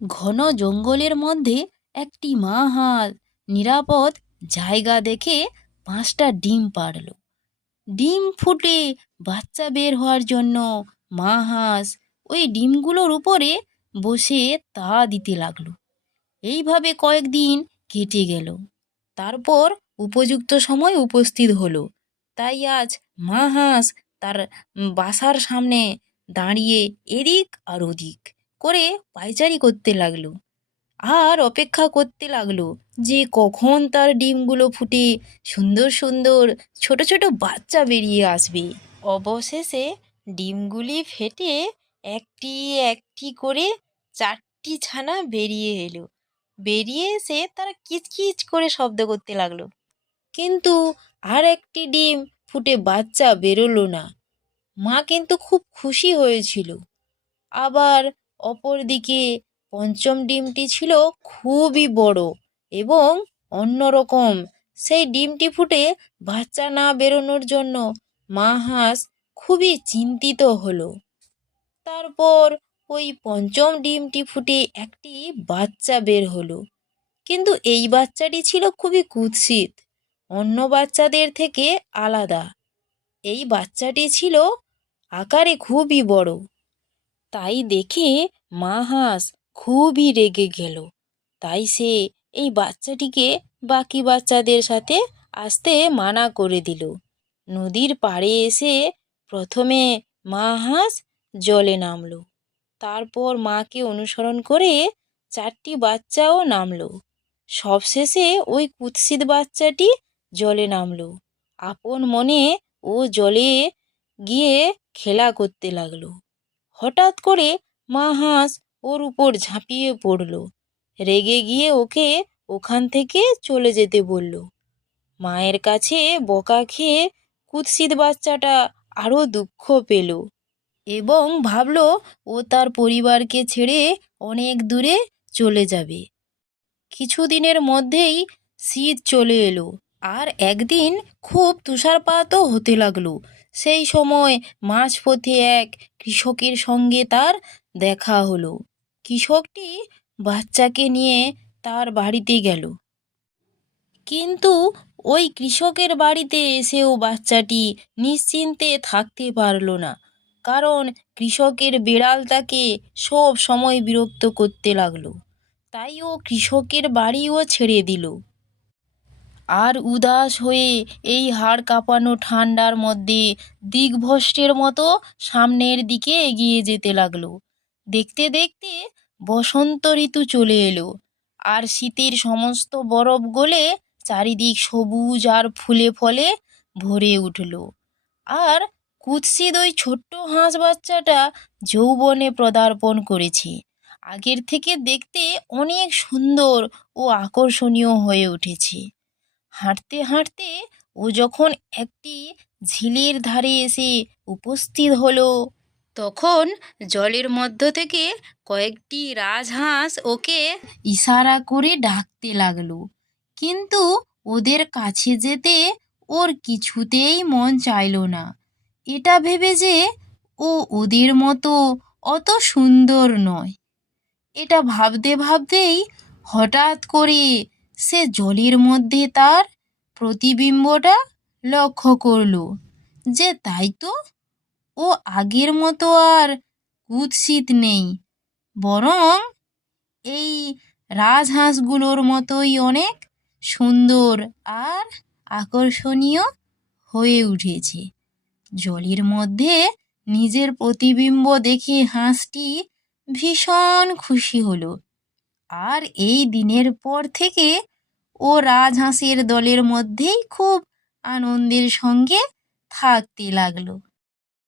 ঘন জঙ্গলের মধ্যে একটি মা হাঁস নিরাপদ জায়গা দেখে পাঁচটা ডিম পাড়ল। ডিম ফুটে বাচ্চা বের হওয়ার জন্য মা হাঁস ওই ডিমগুলোর উপরে বসে তা দিতে লাগল। এইভাবে কয়েকদিন কেটে গেল। তারপর উপযুক্ত সময় উপস্থিত হলো। তাই আজ মা হাঁস তার বাসার সামনে দাঁড়িয়ে এদিক আর ওদিক করে পায়চারি করতে লাগল। আর অপেক্ষা করতে লাগল যে কখন তার ডিমগুলো ফুটে সুন্দর সুন্দর ছোট ছোট বাচ্চা বেরিয়ে আসবে। অবশেষে ডিমগুলি ফেটে একটি একটি করে চারটি ছানা বেরিয়ে এলো। বেরিয়ে এসে তারা কিচকিচ করে শব্দ করতে লাগল। কিন্তু আর একটি ডিম ফুটে বাচ্চা বেরোলো না। মা কিন্তু খুব খুশি হয়েছিল। আবার অপরদিকে পঞ্চম ডিমটি ছিল খুবই বড় এবং অন্যরকম। সেই ডিমটি ফুটে বাচ্চা না বেরোনোর জন্য মা হাঁস খুবই চিন্তিত হলো। তারপর ওই পঞ্চম ডিমটি ফুটে একটি বাচ্চা বের হলো। কিন্তু এই বাচ্চাটি ছিল খুবই কুৎসিত, অন্য বাচ্চাদের থেকে আলাদা। এই বাচ্চাটি ছিল আকারে খুবই বড়। তাই দেখে মা হাঁস খুবই রেগে গেল। তাই সে এই বাচ্চাটিকে বাকি বাচ্চাদের সাথে আসতে মানা করে দিল। নদীর পাড়ে এসে প্রথমে মা হাঁস জলে নামল। তারপর মাকে অনুসরণ করে চারটি বাচ্চাও নামল। সবশেষে ওই কুৎসিত বাচ্চাটি জলে নামল। আপন মনে ও জলে গিয়ে খেলা করতে লাগল। হঠাৎ করে মা হাঁস ওর উপর ঝাঁপিয়ে পড়ল। রেগে গিয়ে ওকে ওখান থেকে চলে যেতে বলল। মায়ের কাছে বকা খেয়ে কুৎসিত বাচ্চাটা আরও দুঃখ পেল এবং ভাবল ও তার পরিবারকে ছেড়ে অনেক দূরে চলে যাবে। কিছুদিনের মধ্যেই শীত চলে এলো আর একদিন খুব তুষারপাতও হতে লাগল। সেই সময় মাঝপথে এক কৃষকের সঙ্গে তার দেখা হলো। কৃষকটি বাচ্চাকে নিয়ে তার বাড়িতে গেল। কিন্তু ওই কৃষকের বাড়িতে এসেও বাচ্চাটি নিশ্চিন্তে থাকতে পারল না। কারণ কৃষকের বেড়াল তাকে সব সময় বিরক্ত করতে লাগল। তাই ও কৃষকের বাড়িও ছেড়ে দিল। আর উদাস হয়ে এই হাড় কাঁপানো ঠান্ডার মধ্যে দিগ্ভ্রষ্টের মতো সামনের দিকে এগিয়ে যেতে লাগল। দেখতে দেখতে বসন্ত ঋতু চলে এলো আর শীতের সমস্ত বরফ গলে চারিদিক সবুজ আর ফুলে ফলে ভরে উঠল। আর কুৎসিত ওই ছোট্ট হাঁস বাচ্চাটা যৌবনে পদার্পণ করেছে। আগের থেকে দেখতে অনেক সুন্দর ও আকর্ষণীয় হয়ে উঠেছে। হাঁটতে হাঁটতে ও যখন একটি ঝিলের ধারে এসে উপস্থিত হলো, তখন জলের মধ্য থেকে কয়েকটি রাজহাঁস ওকে ইশারা করে ডাকতে লাগল। কিন্তু ওদের কাছে যেতে ওর কিছুতেই মন চাইল না। এটা ভেবে যে ও ওদের মতো অত সুন্দর নয়। এটা ভাবতে, ভাবতেই হঠাৎ করে সে জলের মধ্যে তার প্রতিবিম্বটা লক্ষ্য করল যে তাই তো, ও আগের মতো আর কুৎসিত নেই। বরং এই রাজহাঁসগুলোর মতোই অনেক সুন্দর আর আকর্ষণীয় হয়ে উঠেছে। জলের মধ্যে নিজের প্রতিবিম্ব দেখে হাঁসটি ভীষণ খুশি হলো। আর এই দিনের পর থেকে ও রাজহাঁসের দলের মধ্যেই খুব আনন্দের সঙ্গে থাকতে লাগল।